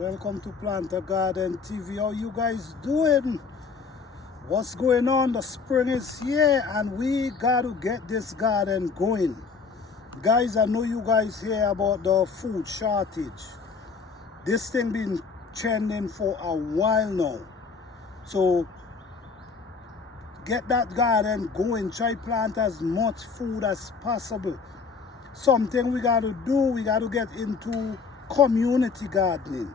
Welcome to Planter Garden TV. How you guys doing? What's going on? The spring is here and we got to get this garden going. Guys, I know you guys hear about the food shortage. This thing been trending for a while now. So get that garden going. Try plant as much food as possible. Something we got to do, we got to get into community gardening.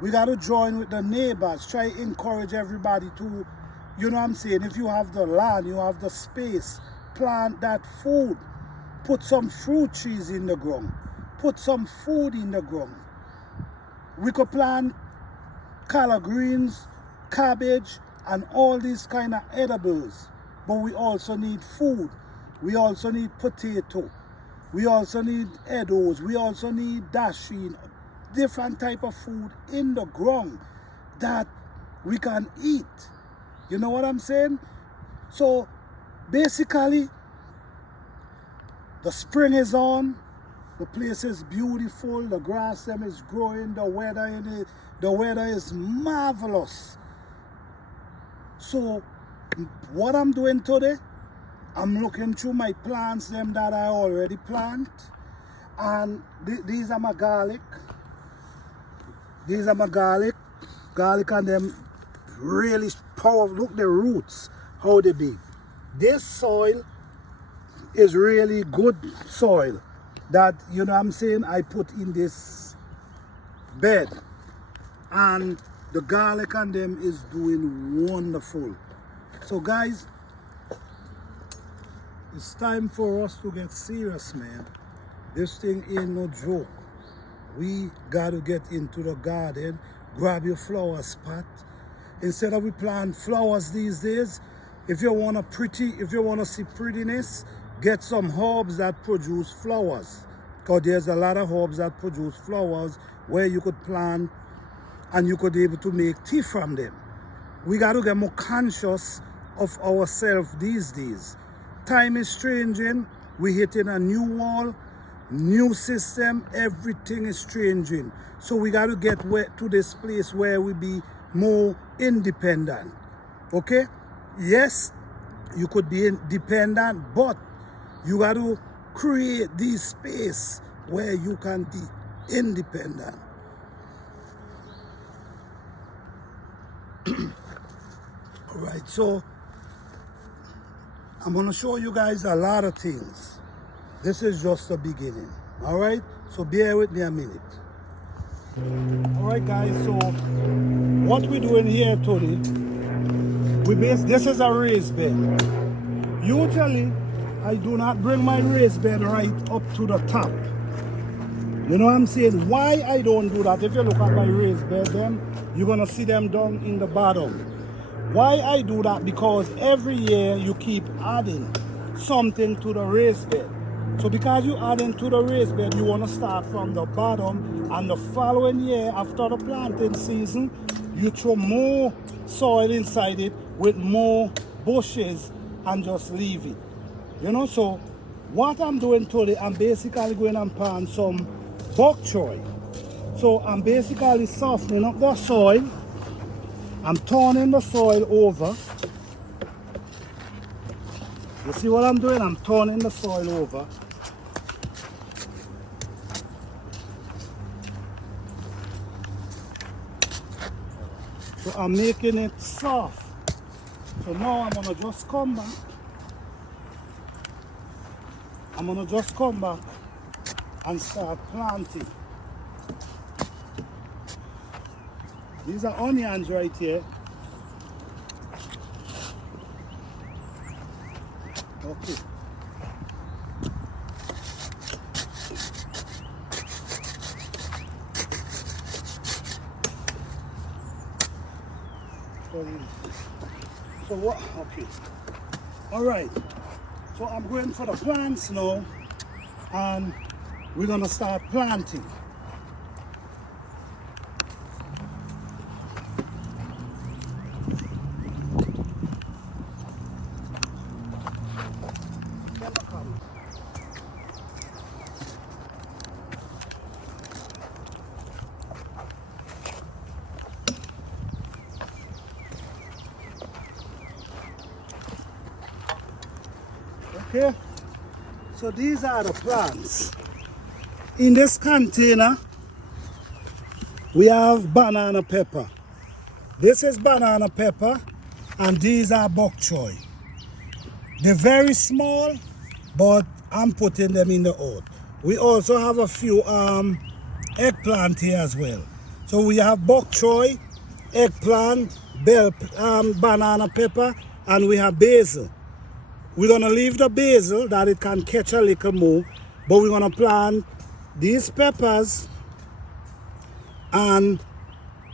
We got to join with the neighbors, try encourage everybody to, you know what I'm saying, if you have the land, you have the space, plant that food. Put some fruit trees in the ground. Put some food in the ground. We could plant collard greens, cabbage, and all these kind of edibles. But we also need food. We also need potato. We also need eddos. We also need dasheen. Different type of food in the ground that we can eat. You know what I'm saying? So basically, the spring is on. The place is beautiful. The grass them is growing. The weather is marvelous. So what I'm doing today, I'm looking through my plants them that I already plant, and these are my garlic. These are my garlic and them really powerful. Look the roots, how they be. This soil is really good soil that, you know what I'm saying, I put in this bed. And the garlic and them is doing wonderful. So guys, it's time for us to get serious, man. This thing ain't no joke. We got to get into the garden, grab your flower spot. Instead of we plant flowers these days, if you want to see prettiness, get some herbs that produce flowers. Because there's a lot of herbs that produce flowers where you could plant and you could be able to make tea from them. We got to get more conscious of ourselves these days. Time is changing. We're hitting a new wall. New system, everything is changing. So we got to get to this place where we be more independent. Okay? Yes, you could be independent, but you got to create this space where you can be independent. All right, so I'm going to show you guys a lot of things. This is just the beginning, all right? So bear with me a minute. All right, guys, so what we're doing here today, this is a raised bed. Usually, I do not bring my raised bed right up to the top. You know what I'm saying? Why I don't do that? If you look at my raised bed, then you're going to see them down in the bottom. Why I do that? Because every year you keep adding something to the raised bed. So because you add into the raised bed, you want to start from the bottom, and the following year after the planting season, you throw more soil inside it with more bushes and just leave it. You know, so what I'm doing today, I'm basically going and plant some bok choy. So I'm basically softening up the soil. I'm turning the soil over. You see what I'm doing? I'm turning the soil over. So I'm making it soft. So now I'm gonna just come back. I'm gonna just come back and start planting. These are onions right here. Okay. So what? Okay. All right. So I'm going for the plants now, and we're gonna start planting. Okay, so these are the plants. In this container, we have banana pepper. This is banana pepper, and these are bok choy. They're very small, but I'm putting them in the oat. We also have a few eggplant here as well. So we have bok choy, eggplant, banana pepper, and we have basil. We're gonna leave the basil that it can catch a little more, but we're gonna plant these peppers and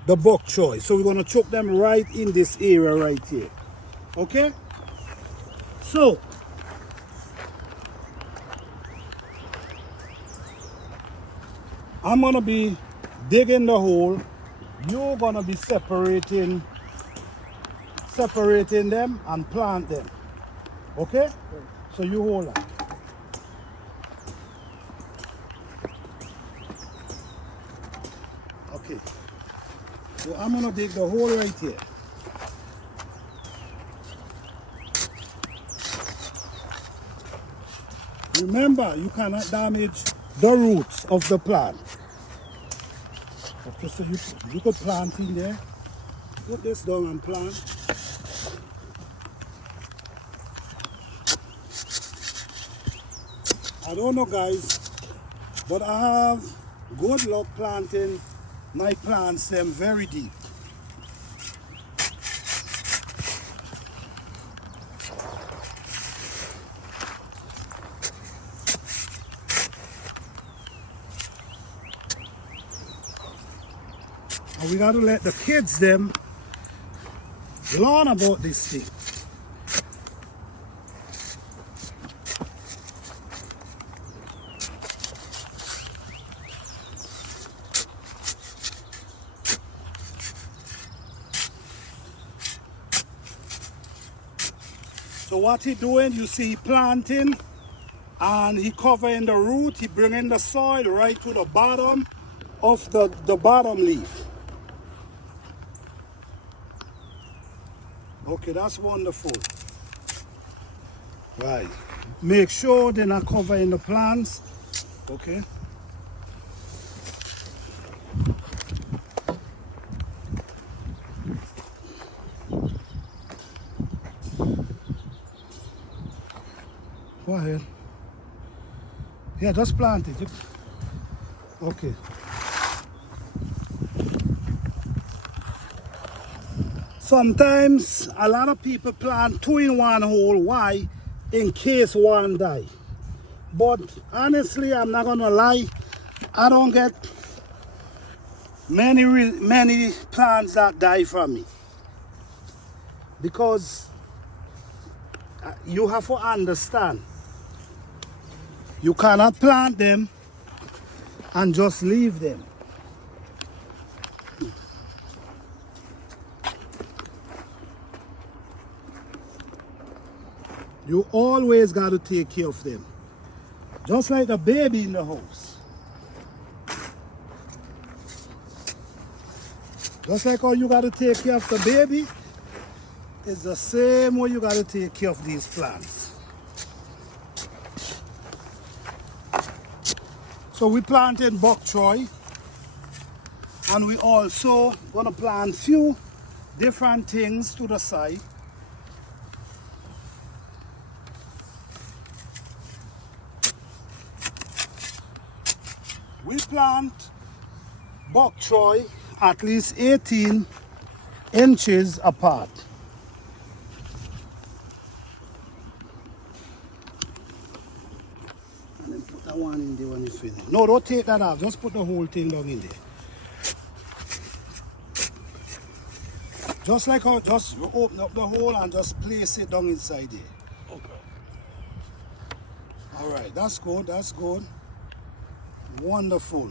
the bok choy. So we're gonna chuck them right in this area right here. Okay? So I'm gonna be digging the hole. You're gonna be separating them and plant them. Okay? So you hold on. Okay. So I'm gonna dig the hole right here. Remember, you cannot damage the roots of the plant. Okay, so you could plant in there. Put this down and plant. I don't know, guys, but I have good luck planting my plants them very deep. And we got to let the kids them learn about this thing. So what he doing, you see he planting and he covering the root, he bringing the soil right to the bottom of the bottom leaf. Okay, that's wonderful. Right. Make sure they're not covering the plants. Okay. Go ahead. Yeah, just plant it. Okay. Sometimes a lot of people plant two in one hole. Why? In case one die. But honestly, I'm not gonna lie, I don't get many plants that die from me, because you have to understand, you cannot plant them and just leave them. You always got to take care of them. Just like a baby in the house. Just like how you got to take care of the baby, it's the same way you got to take care of these plants. So we planted bok choy, and we also gonna plant few different things to the side. We plant bok choy at least 18 inches apart. And then put that one in there when you finish. No, don't take that off. Just put the whole thing down in there. Just like how, just open up the hole and just place it down inside there. Okay. All right, that's good, that's good. Wonderful.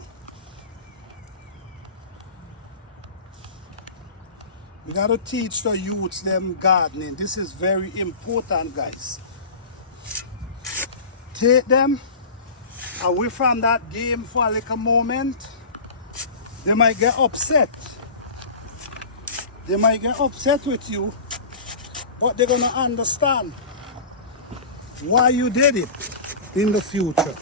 We got to teach the youths them gardening. This is very important, guys. Take them away from that game for a little moment. They might get upset. They might get upset with you, but they're gonna understand why you did it in the future.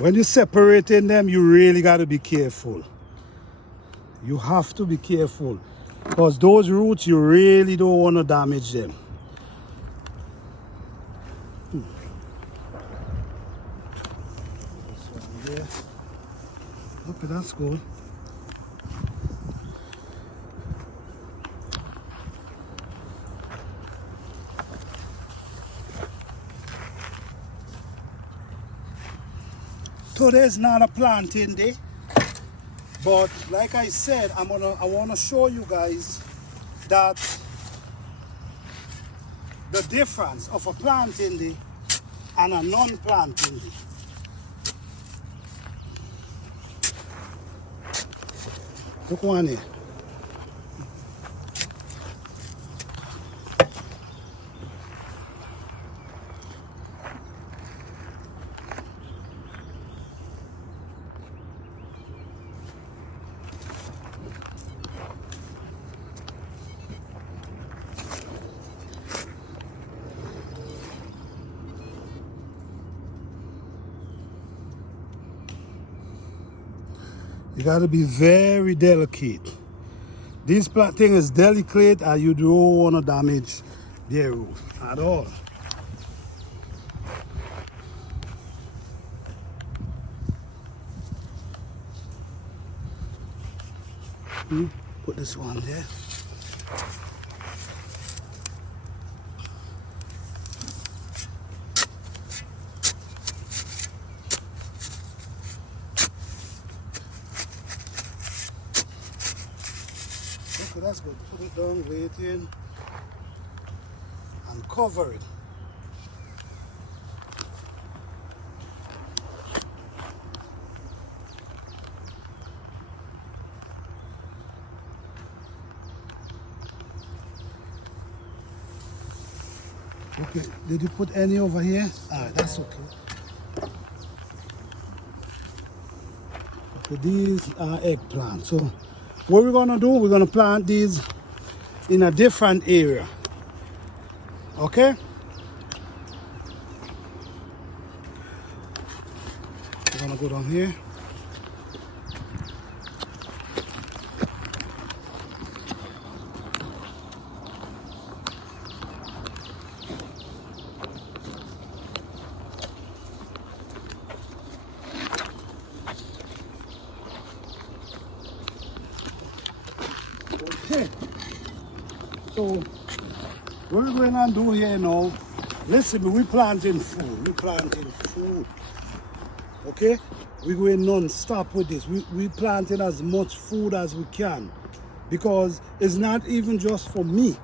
When you're separating them, you really got to be careful. You have to be careful because those roots, you really don't want to damage them. This one there. Okay, that's good. Today's not a planting day, but like I said, I want to show you guys that the difference of a planting day and a non-planting day. Look one here. You got to be very delicate. This plant thing is delicate and you don't want to damage their root at all. Put this one there. Okay, that's good. Put it down, lay it in, and cover it. Okay, did you put any over here? Alright, that's okay. Okay, these are eggplants. So what we're gonna do, we're gonna plant these in a different area. Okay? We're gonna go down here. Okay, so what we're going to do here now, listen, we planting food, okay? We're going non-stop with this. We planting as much food as we can because it's not even just for me.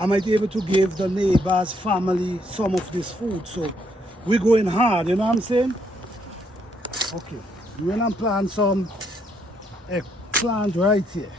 I might be able to give the neighbors, family, some of this food, so we're going hard, you know what I'm saying? Okay, we're going to plant some eggplant right here.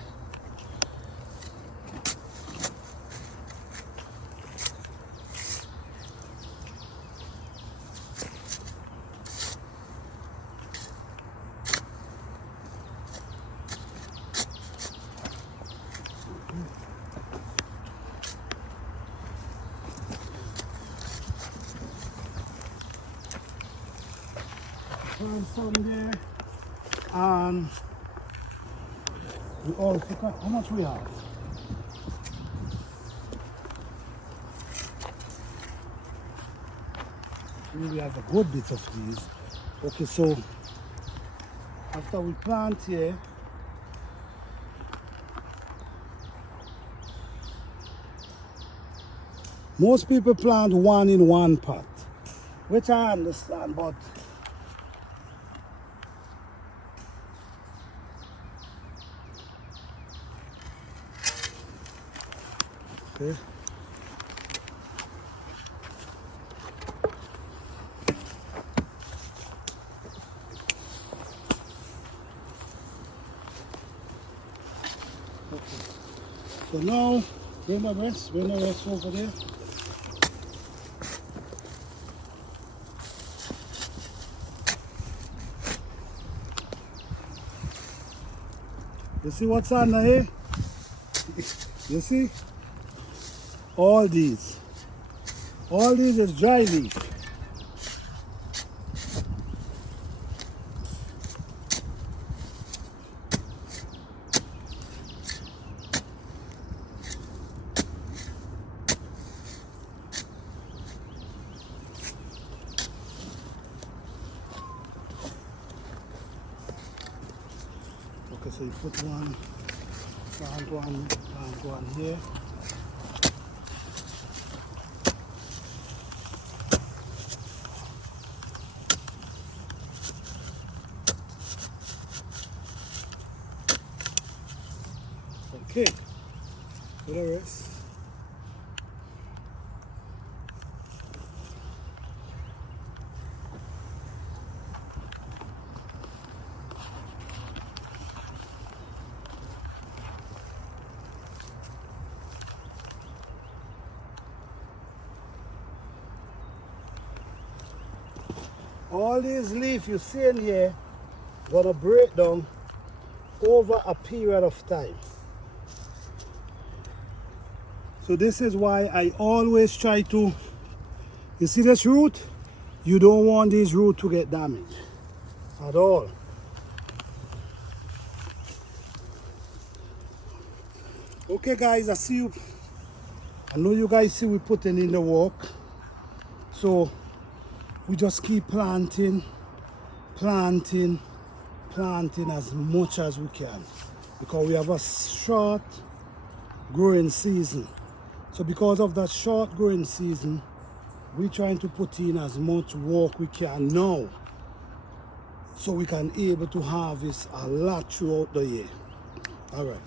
Plant some there, and we all pick up how much we have. We have a good bit of these. Okay, so after we plant here, most people plant one in one pot, which I understand, but okay. So now, bring the rest over there. You see what's under here? You see? All these. All these is dry leaf. Okay, so you put one, plant one here. Okay, for the rest. All these leaves you see in here gonna break down over a period of time. So this is why I always try to, you see this root? You don't want this root to get damaged at all. Okay guys, I see you. I know you guys see we putting in the work. So we just keep planting as much as we can, because we have a short growing season. So because of that short growing season, we're trying to put in as much work we can now, so we can able to harvest a lot throughout the year. All right.